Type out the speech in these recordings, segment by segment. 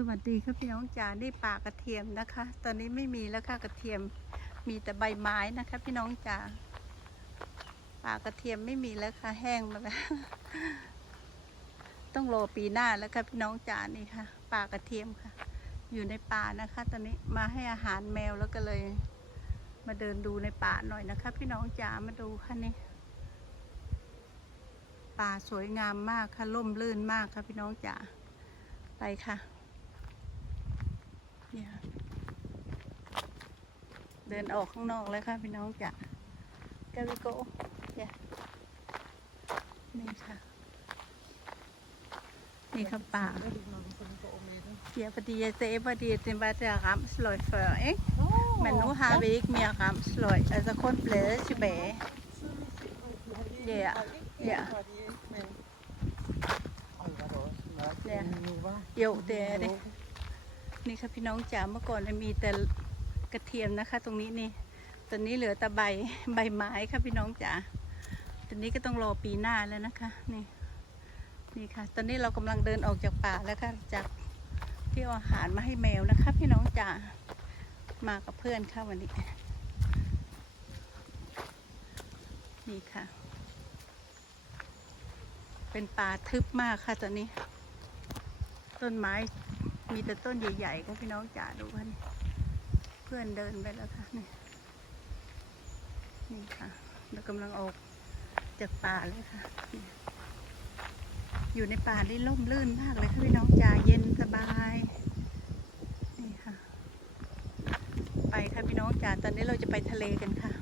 สวัสดีครับพี่น้องจ๋านี่ป่ากระเทียมนะคะ ตอนนี้ไม่มีแล้วค่ะกระเทียมมีแต่ใบไม้นะคะ พี่น้องจ๋าป่ากระเทียมไม่มีแล้วค่ะแห้งมาแล้ว ต้องรอปีหน้าแล้วค่ะพี่น้องจ๋านี่ค่ะป่ากระเทียมค่ะ อยู่ในป่านะคะ ตอนนี้มาให้อาหารแมวแล้วก็เลย มาเดินดูในป่าหน่อยนะคะ พี่น้องจ๋ามาดูค่ะนี่ป่าสวยงามมากค่ะร่มรื่นมากค่ะพี่น้องจ๋าไปค่ะเนี่ยค่ะ เดินออกข้างนอกแล้วค่ะพี่น้องจ๋ากาวิโกเนี่ยนี่ค่ะ นี่ค่ะป่าเดี๋ยวพอดี jeg sagde fordi at den var der ramsløg før, ikke? Men nu har vi ikke mere ramsløg, altså kun blade tilbage. Ja, ja. Ja. Jo, det er det. นี่ค่ะพี่น้องจ๋าเมื่อก่อนมีแต่ กระเทียมนะคะ ตรงนี้นี่ตอนนี้เหลือแต่ใบใบไม้ค่ะพี่น้องจ๋าตอนนี้ก็ต้องรอปีหน้าแล้วนะคะนี่นี่ค่ะ ตอนนี้เรากำลังเดินออกจากป่าแล้วค่ะจากที่อาอาหารมาให้แมวนะคะ พี่น้องจ๋ามากับเพื่อนค่ะวันนี้ นี่ค่ะ เป็นป่าทึบมากค่ะตอนนี้ ต้นไม้มีแต่ต้นใหญ่ๆค่ะพี่น้องจ๋าดูค่ะนี่ พื่อนเดินไปแล้วค่ะ นี่นี่ค่ะ เรากำลังออกจากป่าเลยค่ะ อยู่ในป่านี่ร่มรื่นมากเลยค่ะพี่น้องจ๋าเย็นสบาย นี่ค่ะ ไปค่ะพี่น้องจ๋าตอนนี้เราจะไปทะเลกันค่ะ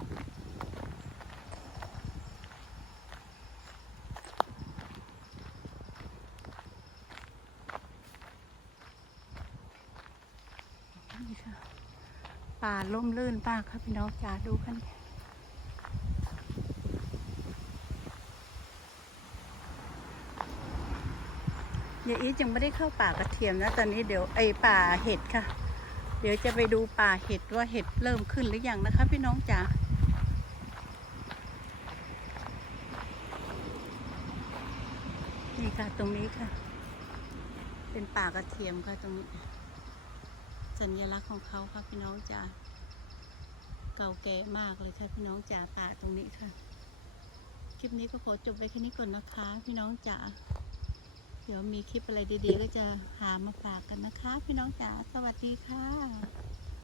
นี่ค่ะ ป่าล่มลื่นมากครับพี่น้องจ๋าดูกันยายอีทยังไม่ได้เข้าป่ากระเทียมนะ ตอนนี้เดี๋ยวไอป่าเห็ดค่ะ เดี๋ยวจะไปดูป่าเห็ดว่าเห็ดเริ่มขึ้นหรือยังนะคะ พี่น้องจ๋านี่ค่ะตรงนี้ค่ะ เป็นป่ากระเทียมค่ะตรงนี้ สัญลักษณ์ของเขาค่ะพี่น้องจ๋าเก่าแก่มากเลยค่ะพี่น้องจ๋าป่าตรงนี้ค่ะ คลิปนี้ก็ขอจบไว้แค่นี้ก่อนนะคะ พี่น้องจ๋าเดี๋ยวมีคลิปอะไรดีๆ ก็จะหามาฝากกันนะคะ พี่น้องจ๋าสวัสดีค่ะ